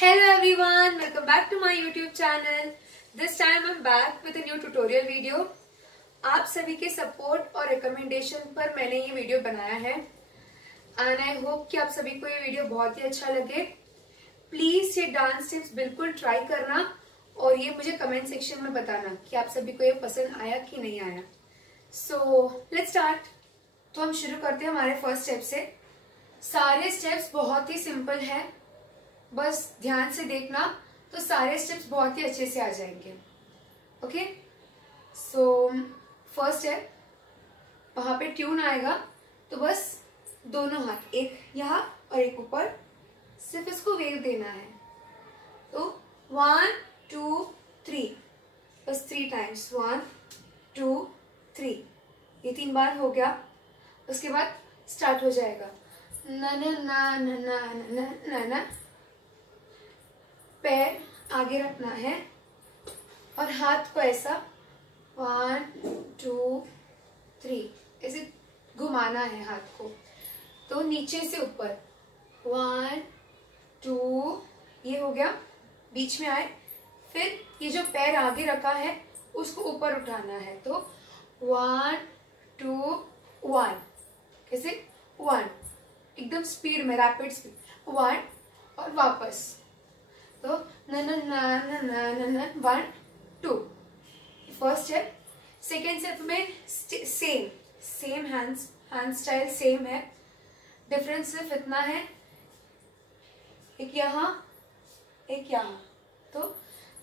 Hello everyone, welcome back to my YouTube channel. This time I'm back with a new tutorial video. आप सभी के support और recommendation पर मैंने ये वीडियो बनाया है एंड आई होप कि आप सभी को ये वीडियो बहुत ही अच्छा लगे. प्लीज ये डांस टिप्स बिल्कुल ट्राई करना और ये मुझे कमेंट सेक्शन में बताना कि आप सभी को ये पसंद आया कि नहीं आया. So let's start. तो हम शुरू करते हैं हमारे फर्स्ट स्टेप से. सारे स्टेप्स बहुत ही सिंपल है, बस ध्यान से देखना तो सारे स्टेप्स बहुत ही अच्छे से आ जाएंगे. ओके, सो फर्स्ट है, वहां पे ट्यून आएगा तो बस दोनों हाथ एक यहाँ और एक ऊपर, सिर्फ इसको वेव देना है. तो 1 2 3, बस 3 टाइम्स 1 2 3, ये 3 बार हो गया. उसके बाद स्टार्ट हो जाएगा ना ना ना ना ना ना ना ना. पैर आगे रखना है और हाथ को ऐसा 1 2 3 ऐसे घुमाना है हाथ को. तो नीचे से ऊपर 1 2, ये हो गया, बीच में आए. फिर ये जो पैर आगे रखा है उसको ऊपर उठाना है. तो 1 2 1, कैसे 1, एकदम स्पीड में, रैपिड स्पीड 1 और वापस. तो न न न न न न 1 2, फर्स्ट स्टेप. सेकेंड स्टेप में सेम हैंड स्टाइल सेम है. डिफरेंस सिर्फ इतना है, एक यहाँ एक यहाँ. तो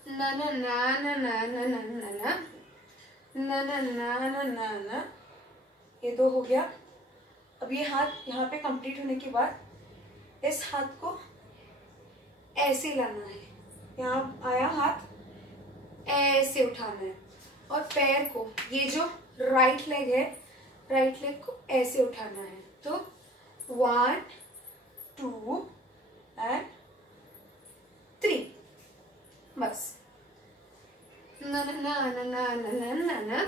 न न न न न न न न न न न न न न, ये 2 हो गया. अब ये हाथ यहाँ पे कंप्लीट होने के बाद इस हाथ को ऐसे लाना है, यहाँ आया हाथ ऐसे उठाना है और पैर को, ये जो राइट लेग है, राइट लेग को ऐसे उठाना है. तो 1 2 एंड 3, बस न न न न न न न न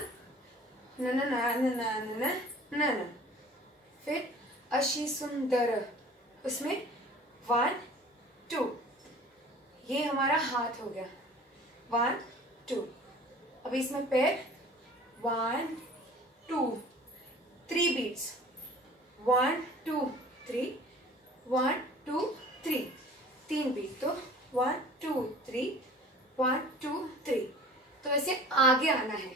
न न न न न न न. फिर अशी सुंदर, उसमें 1 2, ये हमारा हाथ हो गया 1 2. अब इसमें पैर 1 2 3 बीट्स 1 2 3 1 2 3, 3 बीट. तो 1 2 3 1 2 3. तो ऐसे आगे आना है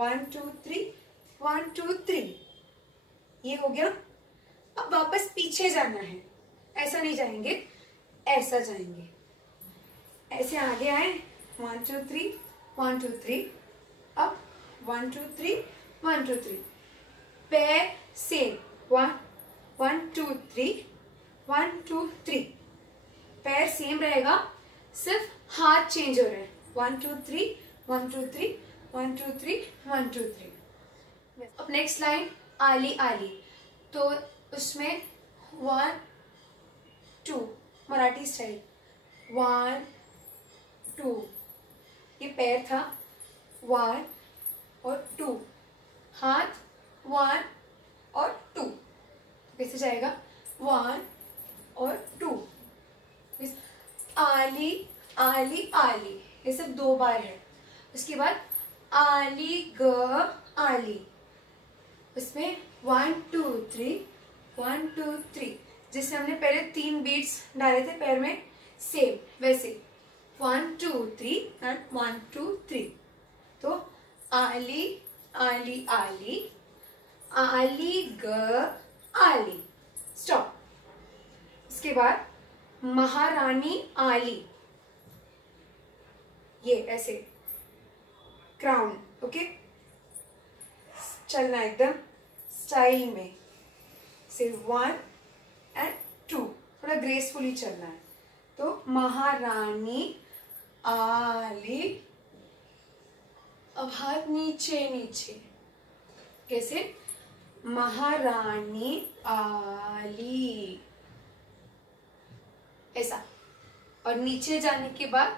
1 2 3 1 2 3, ये हो गया. अब वापस पीछे जाना है, ऐसा नहीं जाएंगे, ऐसा जाएंगे. ऐसे आगे आए 1 2 3 1 2 3. अब 1 2 3 1 2 3. पैर सेम 1 2 3 1 2 3. पैर सेम रहेगा, सिर्फ हाथ चेंज हो रहे हैं. 1 2 3 1 2 3 1 2 3 1 2 3. अब नेक्स्ट लाइन आली आली. तो उसमें 1 2, मराठी स्टाइल 1 2, ये पैर था 1 और 2, हाथ 1 और 2. कैसे जाएगा 1 और 2. आली आली आली, ये सब 2 बार है. उसके बाद आली ग आली, उसमें 1 2 3 1 2 3, जिससे हमने पहले 3 बीट्स डाले थे पैर में, सेम वैसे 1 2 3 एंड 1 2 3. तो आली आली आली आली ग आली, स्टॉप. उसके बाद महारानी आली, ये ऐसे क्राउन. ओके, चलना एकदम स्टाइल में, सिर्फ 1 एंड 2, थोड़ा ग्रेसफुली चलना है. तो महारानी आली. अब हाथ नीचे नीचे, कैसे महारानी आली, ऐसा. और नीचे जाने के बाद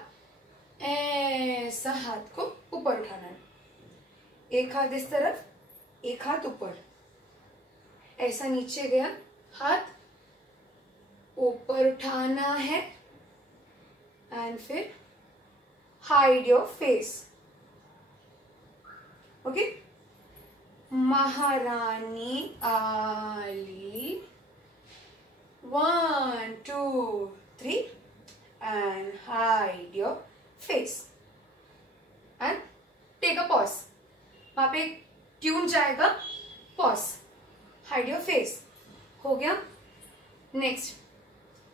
ऐसा हाथ को ऊपर उठाना है. एक हाथ इस तरफ, एक हाथ ऊपर, ऐसा नीचे गया, हाथ ऊपर उठाना है एंड फिर हाइड योर फेस. ओके. महारानी आली. 1 2 3 and hide your face and take a pause. वहां पे ट्यून जाएगा, पॉज, हाइड योर फेस. हो गया. नेक्स्ट,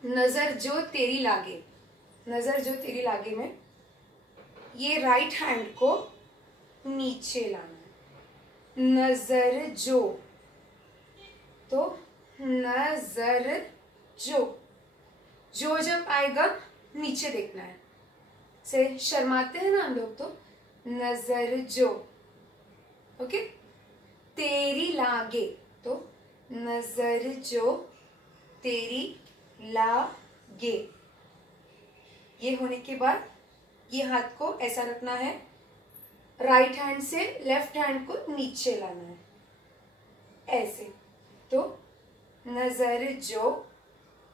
नजर जो तेरी लागे. नजर जो तेरी लागे में ये राइट हैंड को नीचे लाना है. नजर जो, तो नजर जो, जो जब आएगा नीचे देखना है. से शर्माते हैं ना हम लोग, तो नजर जो. ओके. तेरी लागे, तो नजर जो तेरी लागे. ये होने के बाद ये हाथ को ऐसा रखना है, राइट हैंड से लेफ्ट हैंड को नीचे लाना है ऐसे. तो नजर जो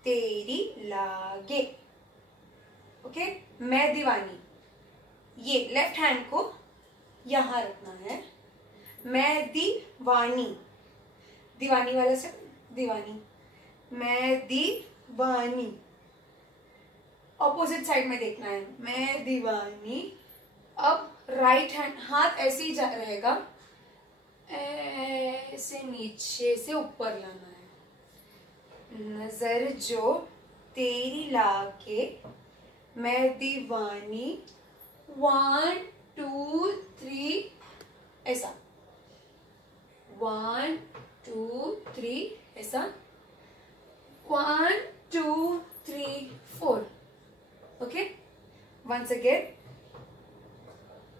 तेरी लागे. ओके. मैं दीवानी, ये लेफ्ट हैंड को यहां रखना है. मैं दीवानी, दीवानी वाला से दीवानी. मैं दीवानी. ऑपोजिट साइड में देखना है. मैं दीवानी. अब राइट हैंड, हाथ ऐसे ही रहेगा, ऐसे नीचे से ऊपर लाना है. नजर जो तेरी लागे, मैं दीवानी. 1 2 3 ऐसा. 1 2 3 ऐसा. 1 2 3 4. ओके. Once again.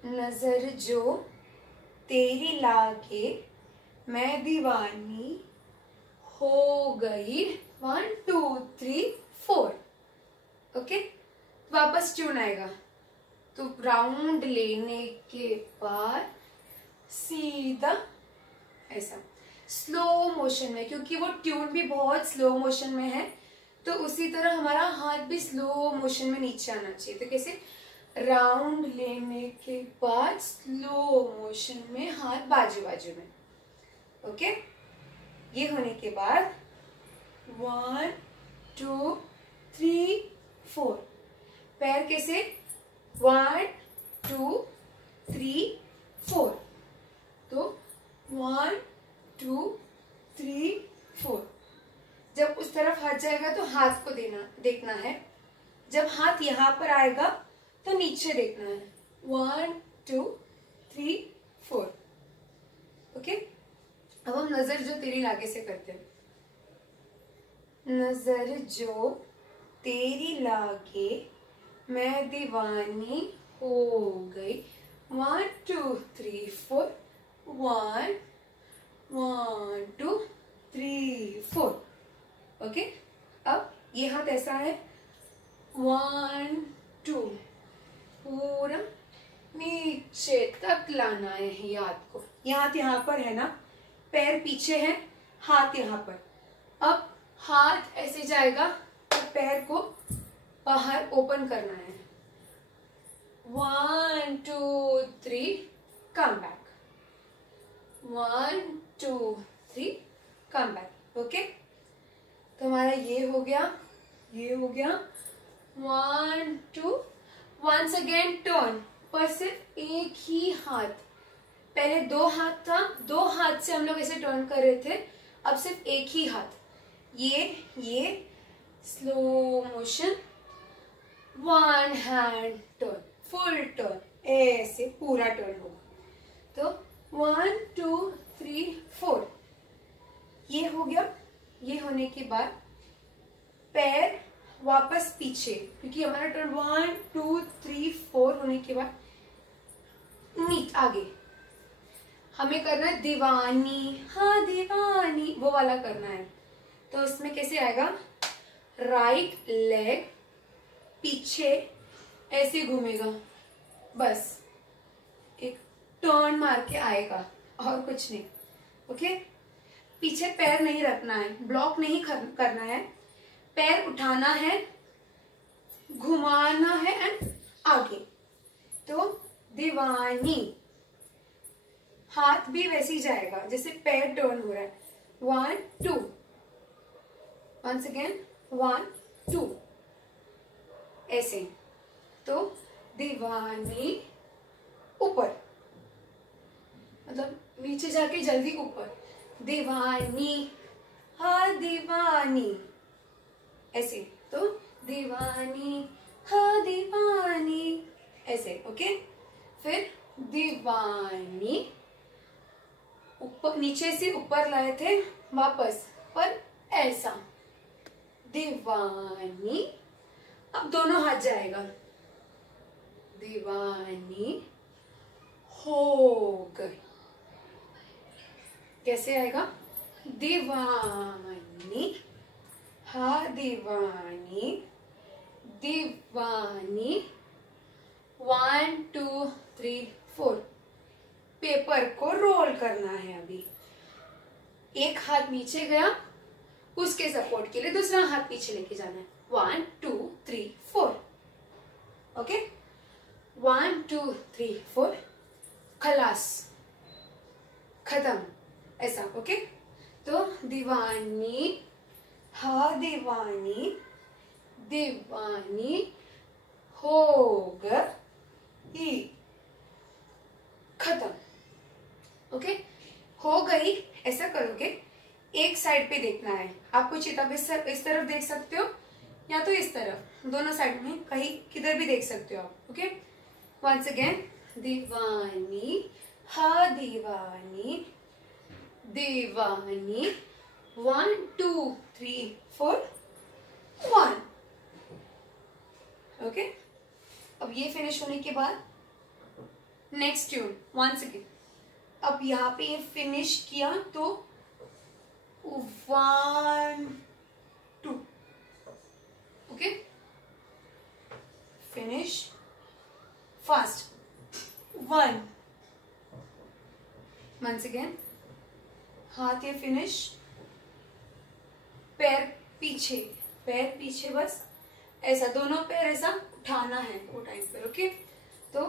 नजर जो तेरी लागे, मैं दीवानी हो गई. 1 2 3 4. ओके. वापस ट्यून आएगा, तो राउंड लेने के बाद सीधा ऐसा स्लो मोशन में, क्योंकि वो ट्यून भी बहुत स्लो मोशन में है, तो उसी तरह हमारा हाथ भी स्लो मोशन में नीचे आना चाहिए. तो कैसे, राउंड लेने के बाद स्लो मोशन में हाथ बाजू बाजू में. ओके. ये होने के बाद 1 2 3 4. पैर कैसे, 1 2 3 4. तो 1 2 3 4. जब उस तरफ हाथ जाएगा तो हाथ को देखना है. जब हाथ यहाँ पर आएगा तो नीचे देखना है. 1 2 3 4. ओके. अब हम नजर जो तेरी लागे से करते हैं. नजर जो तेरी लागे, मैं दीवानी हो गई. 1 2 3 4. 1 1 2 3 4. ओके. अब ये हाथ ऐसा है. 1 2 पूरा नीचे तक लाना है ये हाथ को. ये हाथ यहाँ पर है ना, पैर पीछे है, हाथ यहाँ पर. अब हाथ ऐसे जाएगा और पैर को बाहर ओपन करना है. 1 2 3 come back. 1 2 3 come back. Okay. तो हमारा ये हो गया, ये हो गया. 1 2. Once again turn. पर सिर्फ एक ही हाथ. पहले 2 हाथ था, 2 हाथ से हम लोग ऐसे टर्न कर रहे थे. अब सिर्फ एक ही हाथ. ये slow motion. 1 hand turn, full turn, ऐसे पूरा टर्न होगा. तो 1 2 3 4. ये हो गया. ये होने के बाद पैर वापस पीछे, क्योंकि हमारा टर्न 1 2 3 4 होने के बाद नीट आगे. हमें करना है दीवानी. हाँ दीवानी, वो वाला करना है. तो इसमें कैसे आएगा, राइट लेग पीछे ऐसे घूमेगा, बस एक टर्न मार के आएगा और कुछ नहीं. ओके. पीछे पैर नहीं रखना है, ब्लॉक नहीं करना है. पैर उठाना है, घुमाना है दीवानी, हाथ भी वैसे ही जाएगा जैसे पैर टर्न हो रहा है, 1 2, वंस अगेन 1 2, ऐसे। तो दीवानी ऊपर, मतलब नीचे जाके जल्दी ऊपर, दीवानी, हाँ दीवानी, ऐसे। तो दीवानी, हाँ दीवानी, ऐसे। ओके, फिर दीवानी, ऊपर नीचे से ऊपर लाए थे वापस, पर ऐसा, दीवानी। अब दोनों हाथ जाएगा, दीवानी हो गई। कैसे आएगा? दीवानी, हाँ दीवानी, दीवानी, 1 2 3 4। पेपर को रोल करना है। अभी एक हाथ नीचे गया, उसके सपोर्ट के लिए दूसरा हाथ पीछे लेके जाना है, 1 2 3 4। ओके, 1 2 3 4, खलास, खत्म, ऐसा। ओके, तो दीवानी, हाँ दीवानी, दीवानी हो गई, खत्म। ओके, हो गई। ऐसा करोगे, एक साइड पे देखना है आपको। चिता इस तरफ देख सकते हो या तो इस तरफ, दोनों साइड में कहीं किधर भी देख सकते हो आप। ओके, वंस अगेन, दीवानी, हाँ दीवानी, दीवानी, 1 2 3 4 1। ओके, अब ये फिनिश होने के बाद नेक्स्ट ट्यून वंस अगेन। अब यहाँ पे ये फिनिश किया तो 1 2, okay, finish fast, 1, once again, हाथ ये फिनिश, पैर पीछे, पैर पीछे, बस ऐसा, दोनों पैर ऐसा उठाना है वो टाइम पर। ओके, तो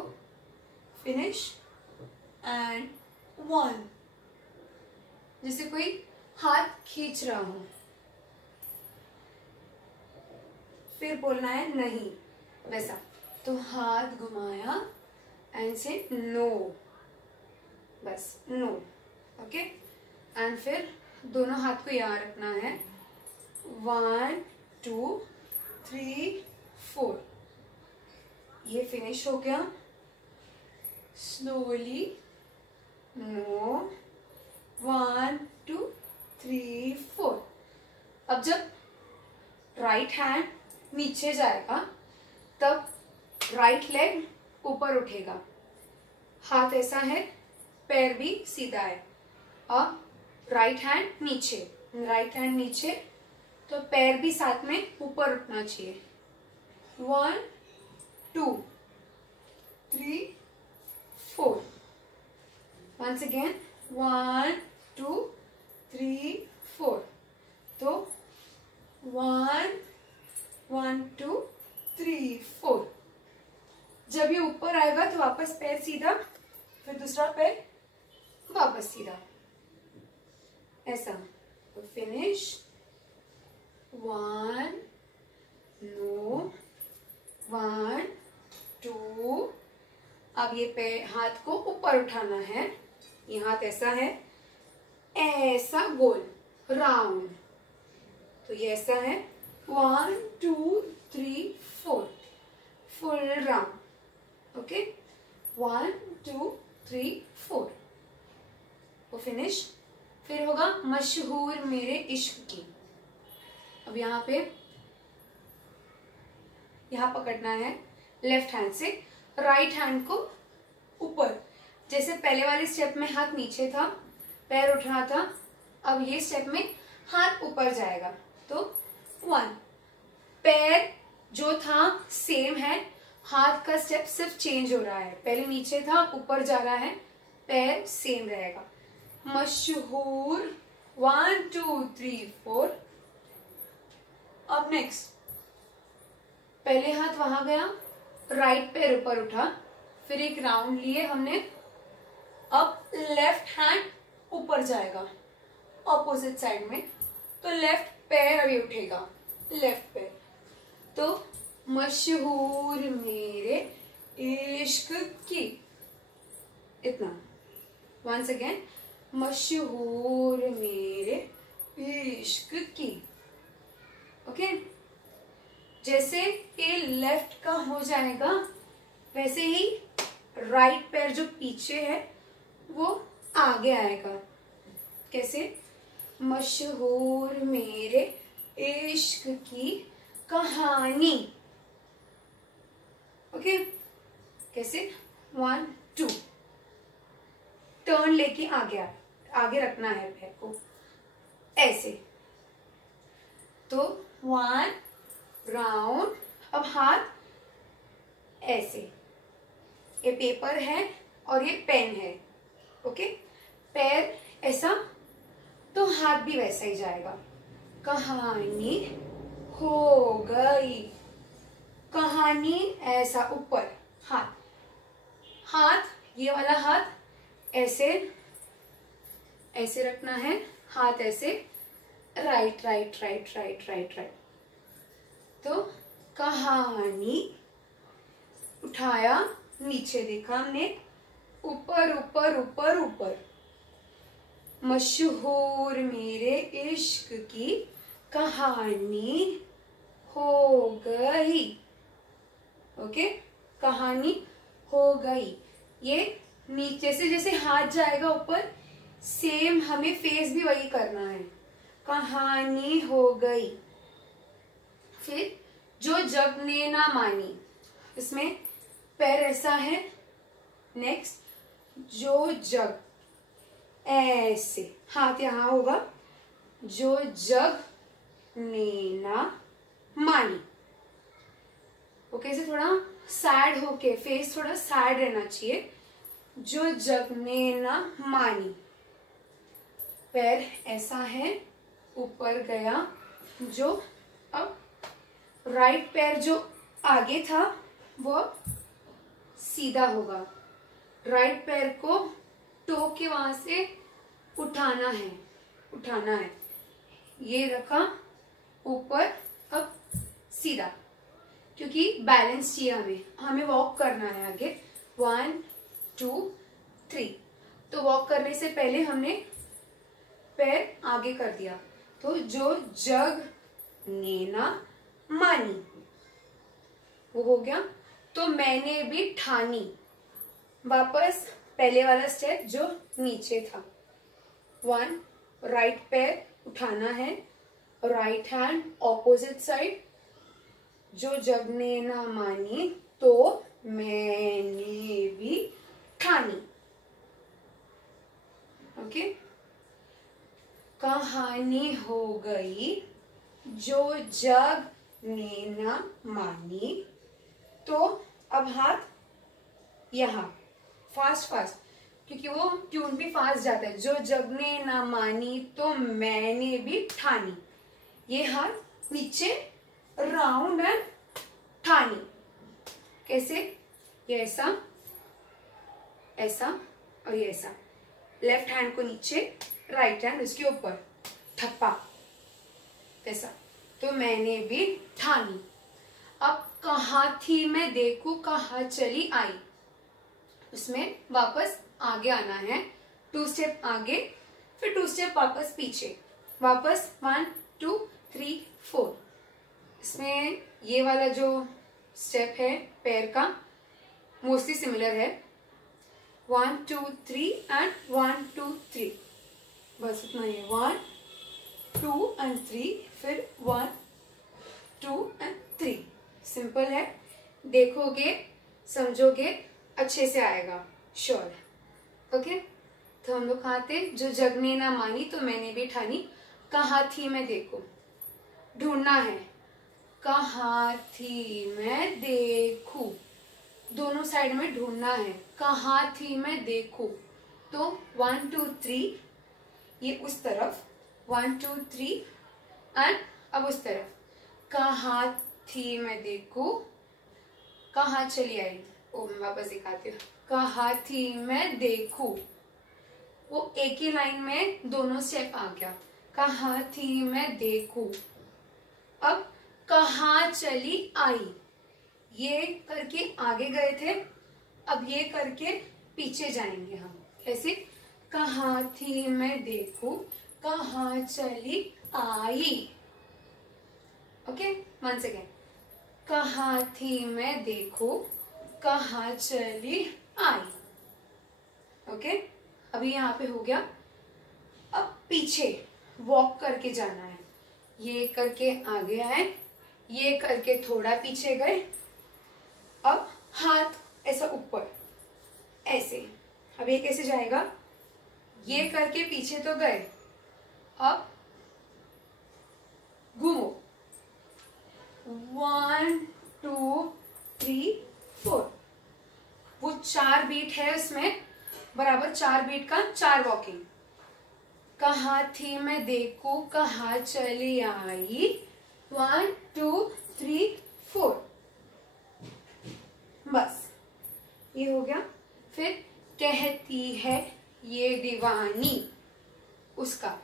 फिनिश एंड 1, जैसे कोई हाथ खींच रहा हो। फिर बोलना है नहीं, वैसा। तो हाथ घुमाया एंड से नो, बस नो। ओके, एंड फिर दोनों हाथ को यहाँ रखना है, 1 2 3 4। ये फिनिश हो गया। Slowly, no, 1 2 3 4। अब जब राइट हैंड नीचे जाएगा तब राइट लेग ऊपर उठेगा, हाथ ऐसा है, पैर भी सीधा है। अब राइट हैंड नीचे, राइट हैंड नीचे, तो पैर भी साथ में ऊपर उठना चाहिए, 1 2 3 4। Once again, 1 2 3 4। तो 1 1 2 3 4। जब ये ऊपर आएगा तो वापस पैर सीधा, फिर दूसरा पैर वापस सीधा, ऐसा। तो फिनिश, 1 नो, 1 2। अब ये पैर, हाथ को ऊपर उठाना है, ये हाथ ऐसा है, ऐसा गोल राउंड। तो ये ऐसा है, 1 2 3 4, फुल राउंड। ओके, 1 2 3 4। वो फिनिश। फिर होगा मशहूर मेरे इश्क की। अब यहाँ पे, यहाँ पकड़ना है लेफ्ट हैंड से, राइट हैंड को ऊपर। जैसे पहले वाले स्टेप में हाथ नीचे था, पैर उठ रहा था, अब ये स्टेप में हाथ ऊपर जाएगा। तो 1, पैर जो था सेम है, हाथ का स्टेप सिर्फ चेंज हो रहा है, पहले नीचे था ऊपर जा रहा है, पैर सेम रहेगा। मशहूर, 1 2 3 4। अब नेक्स्ट, पहले हाथ वहां गया, राइट पैर ऊपर उठा, फिर एक राउंड लिए हमने। अब लेफ्ट हैंड ऊपर जाएगा ऑपोजिट साइड में, तो लेफ्ट पैर अभी उठेगा, लेफ्ट पैर। तो मशहूर मेरे इश्क की, इतना। वंस अगेन, मशहूर मेरे इश्क की। ओके, जैसे ये लेफ्ट का हो जाएगा वैसे ही राइट पैर जो पीछे है वो आगे आएगा। कैसे? मशहूर मेरे इश्क की कहानी। ओके, कैसे? 1 2, टर्न लेके आगे रखना है पैर को, ऐसे। तो 1 राउंड। अब हाथ ऐसे, ये पेपर है और ये पेन है। ओके, पैर ऐसा तो हाथ भी वैसा ही जाएगा। कहानी हो गई, कहानी ऐसा ऊपर, हाथ ये वाला हाथ ऐसे ऐसे रखना है, हाथ ऐसे, right right right right right right. तो कहानी, उठाया, नीचे देखा हमने, ऊपर ऊपर ऊपर ऊपर। मशहूर मेरे इश्क की कहानी हो गई। ओके, कहानी हो गई। ये नीचे से जैसे हाथ जाएगा ऊपर, सेम हमें फेस भी वही करना है। कहानी हो गई। फिर जो जग ने ना मानी, इसमें पैर ऐसा है। नेक्स्ट, जो जग, ऐसे हाथ यहां होगा। जो जग ने ना मानी, ओके, से थोड़ा सैड होके, फेस थोड़ा सैड रहना चाहिए। जो जग ने ना मानी, पैर ऐसा है, ऊपर गया। जो अब राइट पैर जो आगे था वो सीधा होगा। राइट पैर को टो के वहां से उठाना है, ये रखा ऊपर, अब सीधा, क्योंकि बैलेंस चाहिए हमें वॉक करना है आगे। 1 2 3। तो वॉक करने से पहले हमने पैर आगे कर दिया। तो जो जग ने ना मानी, वो हो गया। तो मैंने भी ठानी, वापस पहले वाला स्टेप जो नीचे था। 1, राइट पैर उठाना है, राइट हैंड ऑपोजिट साइड। जो जग ने ना मानी तो मैंने भी ठानी। ओके, कहानी हो गई। जो जग ने ना मानी, तो अब हाथ यहां, फास्ट फास्ट, क्योंकि वो ट्यून भी फास्ट जाता है। जो जग ने ना मानी तो मैंने भी ठानी, ये हाथ नीचे, राउंड एंड ठानी। कैसे? ये ऐसा, ऐसा और ये ऐसा। लेफ्ट हैंड को नीचे, राइट हैंड उसके ऊपर, ठप्पा ऐसा। तो मैंने भी ठानी। अब कहाँ थी मैं देखूं कहाँ चली आई, उसमें वापस आगे आना है। 2 स्टेप आगे, फिर 2 स्टेप वापस पीछे, वापस 1 2 3 4। इसमें ये वाला जो स्टेप है पैर का मोस्टली सिमिलर है। 1 2 3 एंड 1 2 3, बस उतना ही। 1 2 एंड 3, फिर 1 2 एंड 3। सिंपल है, देखोगे समझोगे अच्छे से आएगा, श्योर। ओके, तो हम लोग कहाँ थे? जो जग ने ना मानी तो मैंने भी ठानी, कहाँ थी मैं देखूं, ढूंढना है। कहाँ थी मैं देखूं, दोनों साइड में ढूंढना है। कहाँ थी मैं देखूं, तो 1 2 3, ये उस तरफ, 1 2 3 एंड अब उस तरफ। कहाँ थी मैं देखूं, कहाँ चली आई, मैं वापस दिखाती हूँ। कहा थी मैं देखूं, वो एक ही लाइन में दोनों स्टेप आ गया। कहा थी मैं देखूं। अब कहाँ चली आई, ये करके आगे गए थे, अब ये करके पीछे जाएंगे हम। कैसे? कहाँ थी मैं देखूं, कहाँ चली आई। Okay, one second. कहाँ थी मैं देखूं, कहाँ चली आई। ओके, अभी यहाँ पे हो गया। अब पीछे वॉक करके जाना है। ये करके आगे आए, ये करके थोड़ा पीछे गए। अब हाथ ऐसा ऊपर, ऐसे। अब ये कैसे जाएगा? ये करके पीछे तो गए, अब घूमो। 1 2 3 4। वो 4 बीट है, उसमें बराबर 4 बीट का 4 वॉकिंग। कहाँ थी मैं देखूं, कहाँ चली आई। 1 2 3 4। बस ये हो गया। फिर कहती है ये दीवानी, उसका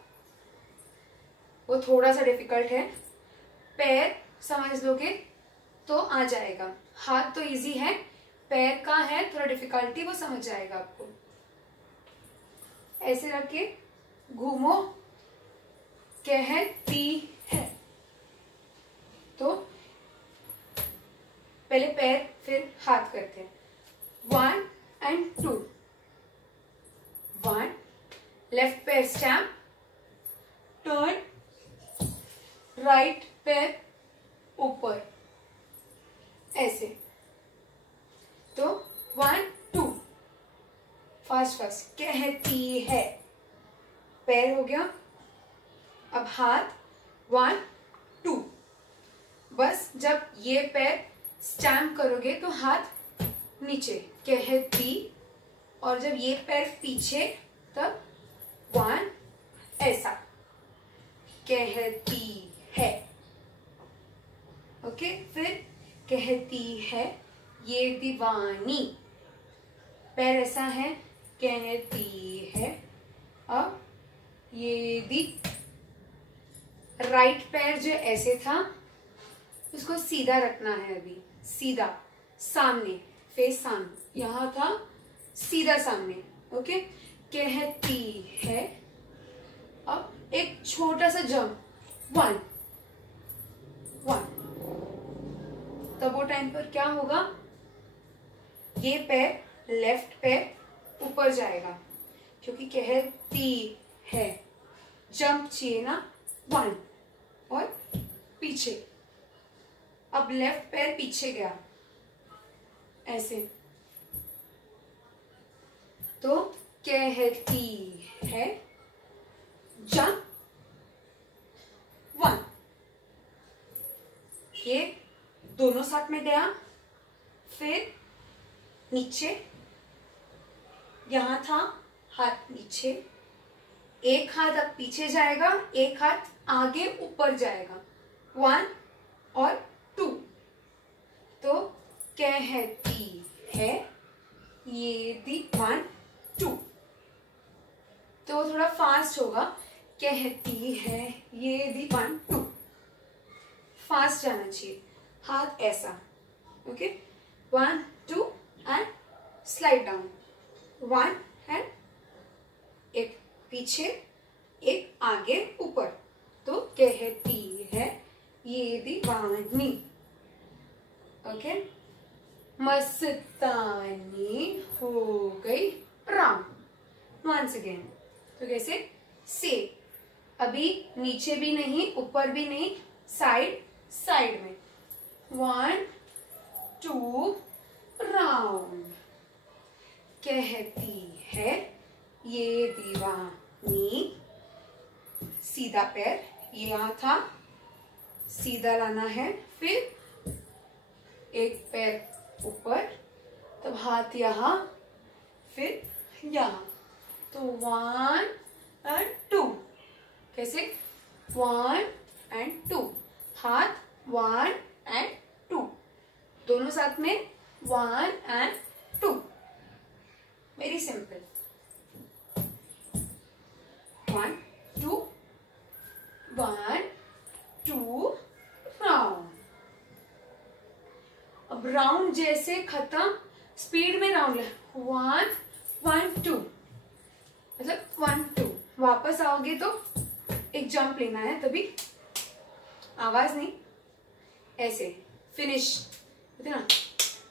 वो थोड़ा सा डिफिकल्ट है। पैर समझ लोगे तो आ जाएगा। हाथ तो इजी है, पैर का है थोड़ा डिफिकल्टी, वो समझ जाएगा आपको। ऐसे रख के घूमो। कहती है, तो पहले पैर फिर हाथ करते हैं। 1 and 2। 1, लेफ्ट पैर स्टैम्प, टर्न, राइट पैर ऊपर, ऐसे। तो 1 2, फास्ट फास्ट। कहती है, पैर हो गया। अब हाथ 1 2। बस जब ये पैर स्टैम्प करोगे तो हाथ नीचे, कहती, और जब ये पैर पीछे तब 1 ऐसा, कहती है। ओके, फिर कहती है ये दीवानी, पैर ऐसा है, कहती है। अब ये राइट पैर जो ऐसे था उसको सीधा रखना है। अभी सीधा सामने, फेस सामने, यहां था सीधा सामने। ओके, कहती है। अब एक छोटा सा जंप, 1 1। तब वो टाइम पर क्या होगा? ये पैर, लेफ्ट पैर ऊपर जाएगा, क्योंकि कहती है। जंप चाहिए ना, 1 और पीछे। अब लेफ्ट पैर पीछे गया, ऐसे। तो कहती है जंप 1। ये दोनों साथ में गया, फिर नीचे, यहां था हाथ नीचे, एक हाथ अब पीछे जाएगा, एक हाथ आगे ऊपर जाएगा। 1 और 2। तो कहती है ये 1 2। तो थोड़ा फास्ट होगा। कहती है ये 1 2। फास्ट जाना चाहिए, हाथ ऐसा। Okay, 1 2 and slide down. 1 and एक पीछे, एक आगे ऊपर। तो कहती है ये दीवानी। ओके, मस्तानी हो गई राम। Once again. तो कैसे? से अभी नीचे भी नहीं, ऊपर भी नहीं, साइड साइड में। 1 2 राउंड। कहती है ये दीवानी, सीधा पैर यहां था, सीधा लाना है। फिर एक पैर ऊपर, तब हाथ यहां, फिर यहां। तो 1 and 2। कैसे? 1 and 2। हाथ 1 and 2 दोनों साथ में 1 and 2. Very simple. 1 2 1 2 राउंड. अब राउंड जैसे खत्म, स्पीड में राउंड ले. 1 1 2, मतलब 1 2. वापस आओगे तो एक जंप लेना है, तभी आवाज नहीं, ऐसे फिनिश होते ना,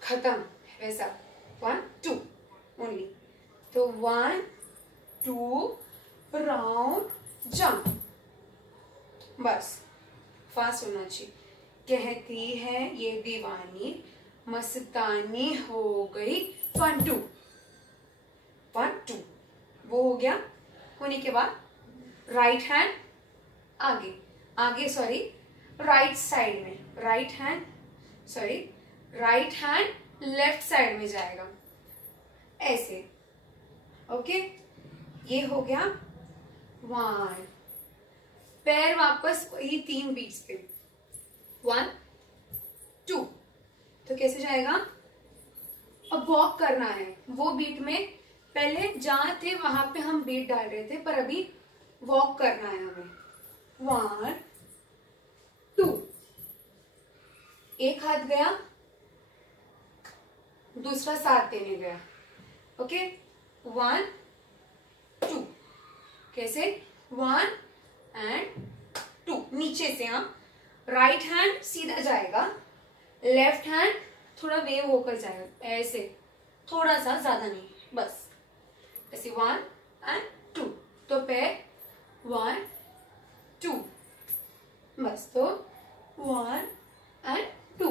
खत्म वैसा. 1 2 ओनली. तो 1 2 राउंड जंप. बस फास्ट होना चाहिए. कहती है ये दीवानी मस्तानी हो गई. 1 2 1 2. वो हो गया. होने के बाद राइट हैंड आगे आगे, सॉरी राइट साइड में, right hand sorry right hand left side में जाएगा ऐसे. ओके, ये हो गया 1. पैर वापस वही 3 बीट्स पे. 1 2. तो कैसे जाएगा? अब वॉक करना है वो बीट में. पहले जहां थे वहां पे हम बीट डाल रहे थे, पर अभी वॉक करना है हमें. 1 2. एक हाथ गया, दूसरा साथ देने गया. ओके, 1 2. कैसे? 1 and 2. नीचे से. हाँ, राइट हैंड सीधा जाएगा, लेफ्ट हैंड थोड़ा वेव होकर जाएगा ऐसे, थोड़ा सा, ज्यादा नहीं, बस ऐसे. 1 and 2. तो पैर 1 2, बस. तो 1 and 2.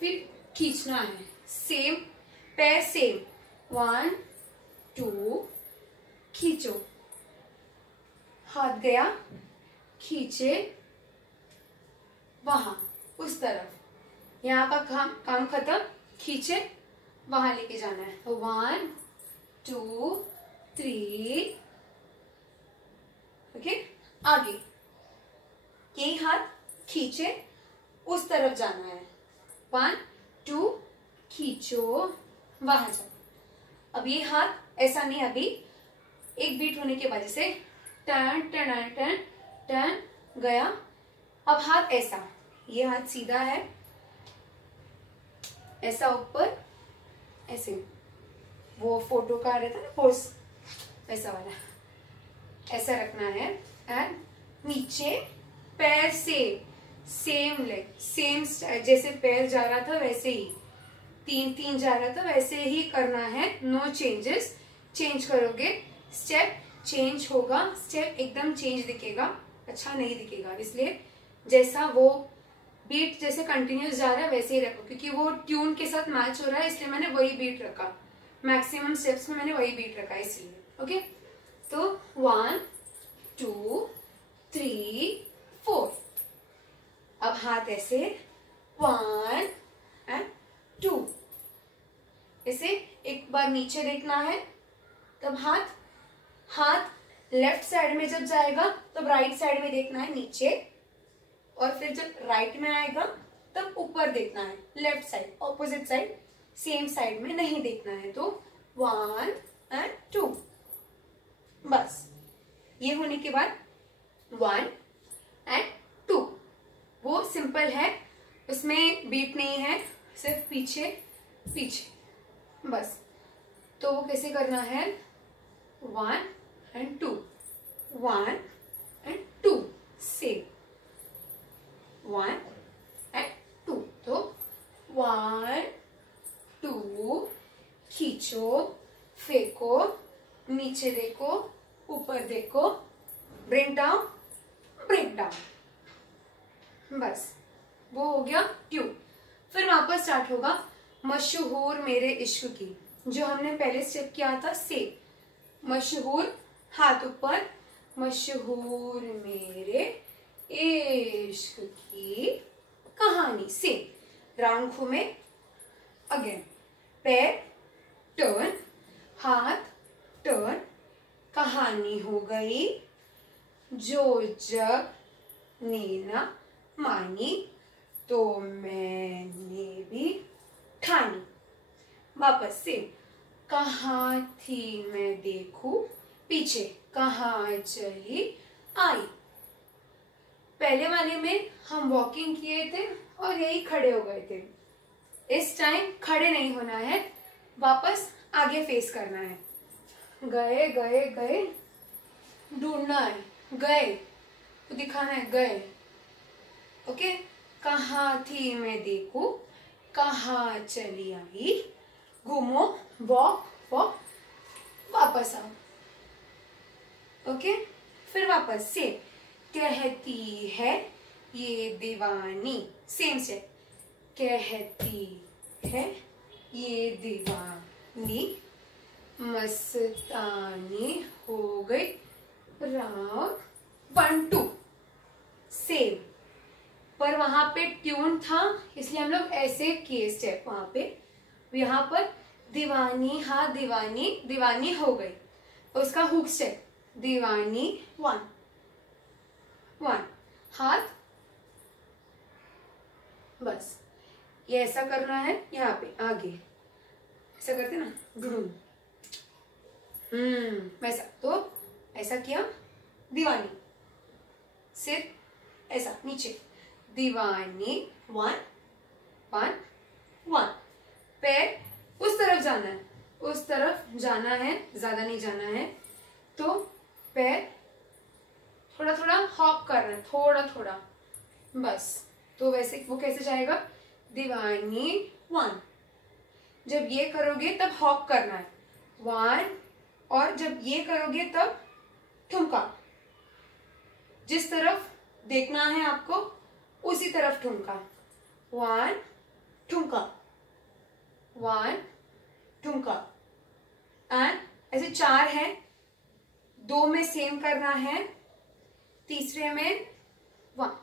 फिर खींचना है सेम पैर, सेम. 1 2 खींचो. हाथ गया, खींचे वहां उस तरफ. यहाँ का काम खत्म, खींचे वहां लेके जाना है. 1 2 3. ओके, आगे यही हाथ खींचे उस तरफ जाना है. 1 2 खींचो वहां जाओ. अब ये हाथ ऐसा नहीं, अभी एक बीट होने के बाद से टर्न टर्न टर्न टर्न गया. अब हाथ ऐसा, ये हाथ सीधा है, ऐसा ऊपर ऐसे, वो फोटो का रहता है ना पोज, ऐसा वाला ऐसा रखना है. एंड नीचे पैर से सेम लेग, सेम जैसे पैर जा रहा था वैसे ही, 3 3 जा रहा था वैसे ही करना है. No changes. चेंज करोगे स्टेप चेंज होगा, स्टेप एकदम चेंज दिखेगा, अच्छा नहीं दिखेगा. इसलिए जैसा वो बीट जैसे कंटिन्यूस जा रहा है वैसे ही रखो, क्योंकि वो ट्यून के साथ मैच हो रहा है, इसलिए मैंने वही बीट रखा. मैक्सिमम स्टेप्स में मैंने वही बीट रखा इसलिए. ओके, तो 1 2 3 4. अब हाथ ऐसे 1 and 2. ऐसे एक बार नीचे देखना है, तब हाथ लेफ्ट साइड में जब जाएगा तब राइट साइड में देखना है नीचे, और फिर जब राइट में आएगा तब ऊपर देखना है, left side, opposite side, same side में नहीं देखना है. तो 1 and 2. बस ये होने के बाद 1 and 2. वो सिंपल है, उसमें बीट नहीं है, सिर्फ पीछे पीछे, बस. तो वो कैसे करना है? 1 and 2 1 and 2 सेम. 1 and 2. तो 1 2 खींचो, फेंको, नीचे देखो, ऊपर देखो, ब्रिंग डाउन, ब्रिंग डाउन. बस वो हो गया ट्यून. फिर वापस स्टार्ट होगा मशहूर मेरे इश्क की, जो हमने पहले स्टेप किया था. से मशहूर, हाथ ऊपर, मशहूर मेरे इश्क की कहानी. से राउंड घूमे, अगेन पैर टर्न, हाथ टर्न, कहानी हो गई जो जब ने ना मानी तो मैंने भी ठानी. वापस से, कहाँ थी मैं देखूं, पीछे, कहाँ चली आई। पहले वाले में हम वॉकिंग किए थे और यही खड़े हो गए थे। इस टाइम खड़े नहीं होना है, वापस आगे फेस करना है। गए गए गए, ढूंढना है, गए तो दिखाना है, गए। ओके, कहाँ थी मैं देखूं, कहाँ चली आई, घूमो, वॉक वॉक, वापस आओ। ओके, फिर वापस से, कहती है ये दीवानी, सेम स्टेप, कहती है ये दीवानी, मस्तानी हो गई रात, 1 2 सेम। पर वहां पे ट्यून था इसलिए हम लोग ऐसे किए स्टेप वहां पे। यहाँ पर दीवानी, हाँ दीवानी, दीवानी हो गई तो उसका हुक स्टेप, दीवानी 1 1, हाथ, बस ये ऐसा करना है। यहाँ पे आगे ऐसा करते ना, वैसा। तो ऐसा किया, दीवानी, सिर ऐसा नीचे, दीवानी 1 1 1, पैर उस तरफ जाना है, उस तरफ जाना है, ज्यादा नहीं जाना है। तो पैर थोड़ा थोड़ा हॉप कर रहे हैं, थोड़ा थोड़ा, बस। तो वैसे वो कैसे जाएगा, दीवानी 1। जब ये करोगे तब हॉप करना है 1, और जब ये करोगे तब ठुमका। जिस तरफ देखना है आपको उसी तरफ ठुमका, 1 ठुमका, 1 ठुमका। एंड ऐसे 4 है, 2 में सेम करना है, तीसरे में 1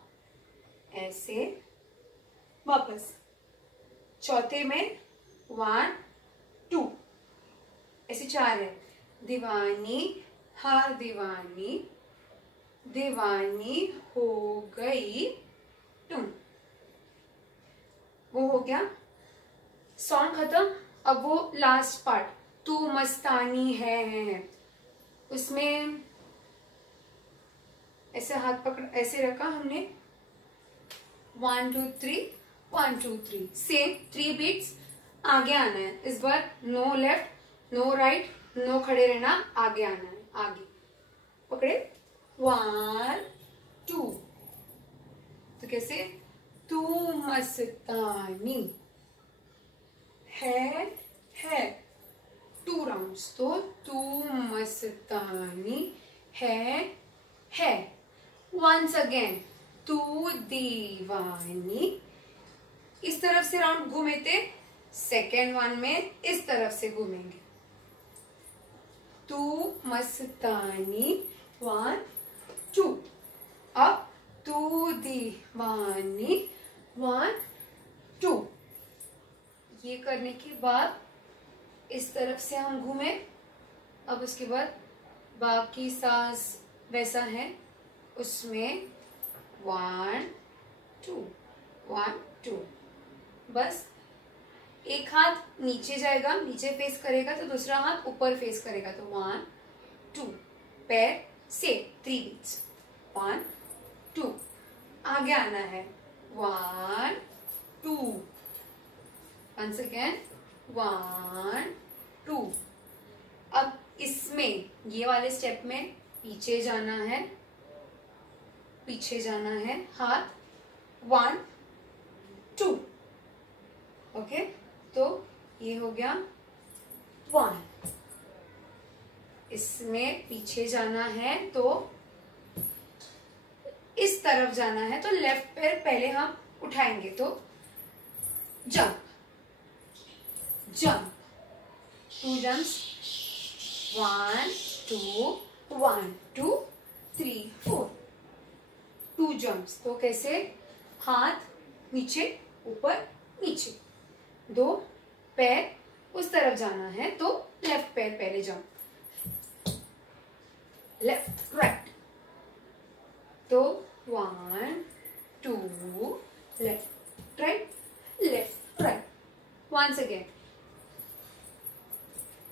ऐसे, वापस चौथे में 1 2, ऐसे 4 है। दीवानी, हाँ दीवानी, दीवानी हो गई तुम। वो हो गया, सॉन्ग खत्म। अब वो लास्ट पार्ट, तू मस्तानी है। उसमें ऐसे हाथ पकड़, ऐसे रखा हमने, 1 2 3 1 2 3, सेम 3 बीट्स। आगे आना है इस बार, no left no right, no खड़े रहना, आगे आना है, आगे पकड़े, 1 2। तो कैसे, तू मस्तानी है 2 राउंड्स। तो तू मस्तानी है। वंस अगेन, तू दीवानी, इस तरफ से राउंड घूमे थे, सेकेंड वन में इस तरफ से घूमेंगे। तू मस्तानी 1 2, अब तू दीवानी 1 2। ये करने के बाद इस तरफ से हम घूमे। अब उसके बाद बाकी सांस वैसा है, उसमें 1 2 1 2, बस। एक हाथ नीचे जाएगा, नीचे फेस करेगा, तो दूसरा हाथ ऊपर फेस करेगा, तो 1 2, पैर से 3 बीट्स, 1 2। आगे आना है, 1 2, वंस अगेन 1 2। अब इसमें ये वाले स्टेप में पीछे जाना है, पीछे जाना है, हाथ 1 2। ओके, तो ये हो गया 1। इसमें पीछे जाना है तो इस तरफ जाना है, तो लेफ्ट पैर पहले हम उठाएंगे, तो जंप जंप, 2 जंप्स, 1 2 1 2 3 4, 2 जंप्स। तो कैसे, हाथ नीचे ऊपर नीचे, 2 पैर उस तरफ जाना है, तो लेफ्ट पैर पहले जंप, लेफ्ट राइट, तो 1 2 left right, left right. Once again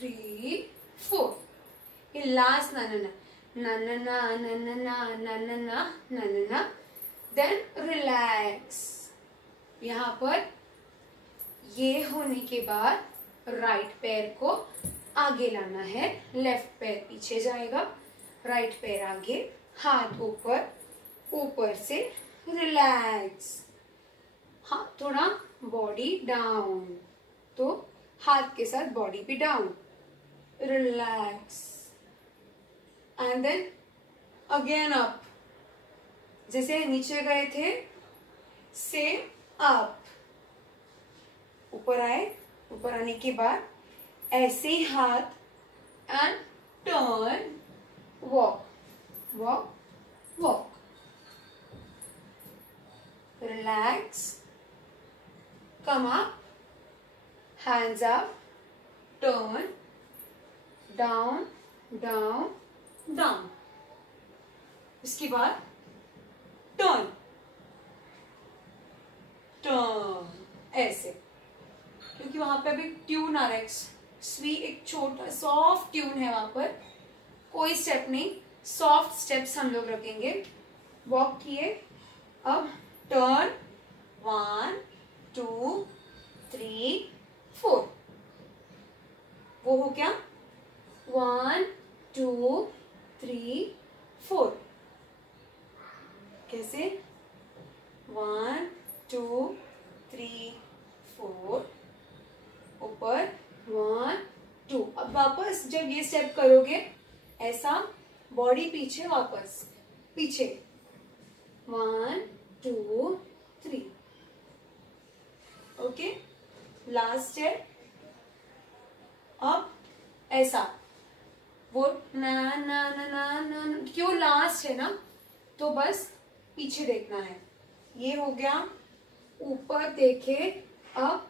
3 4. ये लास्ट ना ना ना ना ना ना ना ना ना ना ना ना ना ना ना. Then relax. यहाँ पर ये होने के बाद राइट पैर को आगे लाना है, लेफ्ट पैर पीछे जाएगा, राइट पैर आगे, हाथ ऊपर, ऊपर से रिलैक्स. हाँ, थोड़ा बॉडी डाउन, तो हाथ के साथ बॉडी भी down, relax. And then again up. जैसे नीचे गए थे से अप. ऊपर आए, ऊपर आने के बाद ऐसे ही हाथ and turn, walk walk walk. Relax, come up, hands up, turn, down, down, down. इसके बाद टर्न, टर्न, ऐसे. क्योंकि वहां पे अभी ट्यून आ रहा है, स्वी एक छोटा सॉफ्ट ट्यून है वहां पर. कोई स्टेप नहीं, सॉफ्ट स्टेप्स हम लोग रखेंगे. वॉक किए, अब टर्न, 1 2 3 4. वो हो क्या? 1 2 3 4. कैसे? 1 2 3 4. ऊपर 1 2. अब वापस जब ये स्टेप करोगे ऐसा, बॉडी पीछे, वापस पीछे, 1 2 3. Okay, last step. अब ऐसा, वो ना ना ना ना ना, क्यों लास्ट है ना, तो बस पीछे देखना है. ये हो गया, ऊपर देखे. अब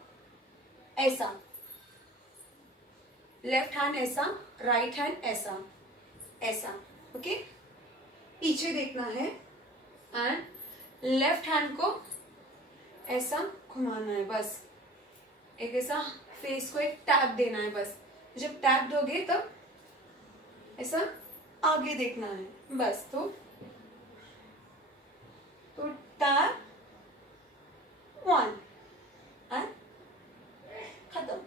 ऐसा, लेफ्ट हैंड ऐसा, राइट हैंड ऐसा, ऐसा. ओके, पीछे देखना है एंड लेफ्ट हैंड को ऐसा घुमाना है. बस एक ऐसा फेस को एक टैप देना है. बस जब टैप दोगे तब ऐसा आगे देखना है. बस तो टैप 1 एंड खत्म.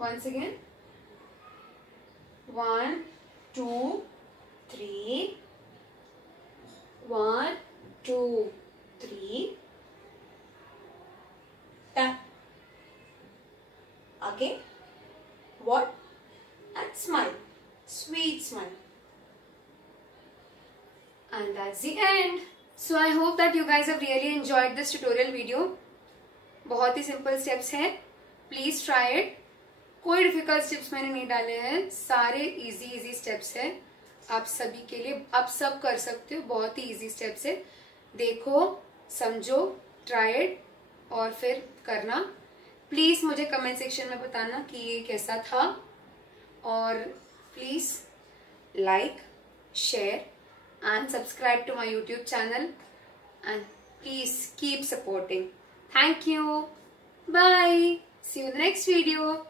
Once again 1 2 3 1 2 3 tap. Again, what? And smile. Sweet smile. And that's the end. So I hope that you guys have really enjoyed this tutorial video. बहुत ही सिंपल स्टेप्स हैं. Please try it. कोई difficult steps मैंने नहीं डाले हैं, सारे easy steps हैं आप सभी के लिए. आप सब कर सकते हो, बहुत ही इजी स्टेप्स है. देखो, समझो, ट्राई इट और फिर करना. प्लीज मुझे कमेंट सेक्शन में बताना कि ये कैसा था. और please like, share and subscribe to my YouTube channel, and please keep supporting. Thank you. Bye. See you in the next video.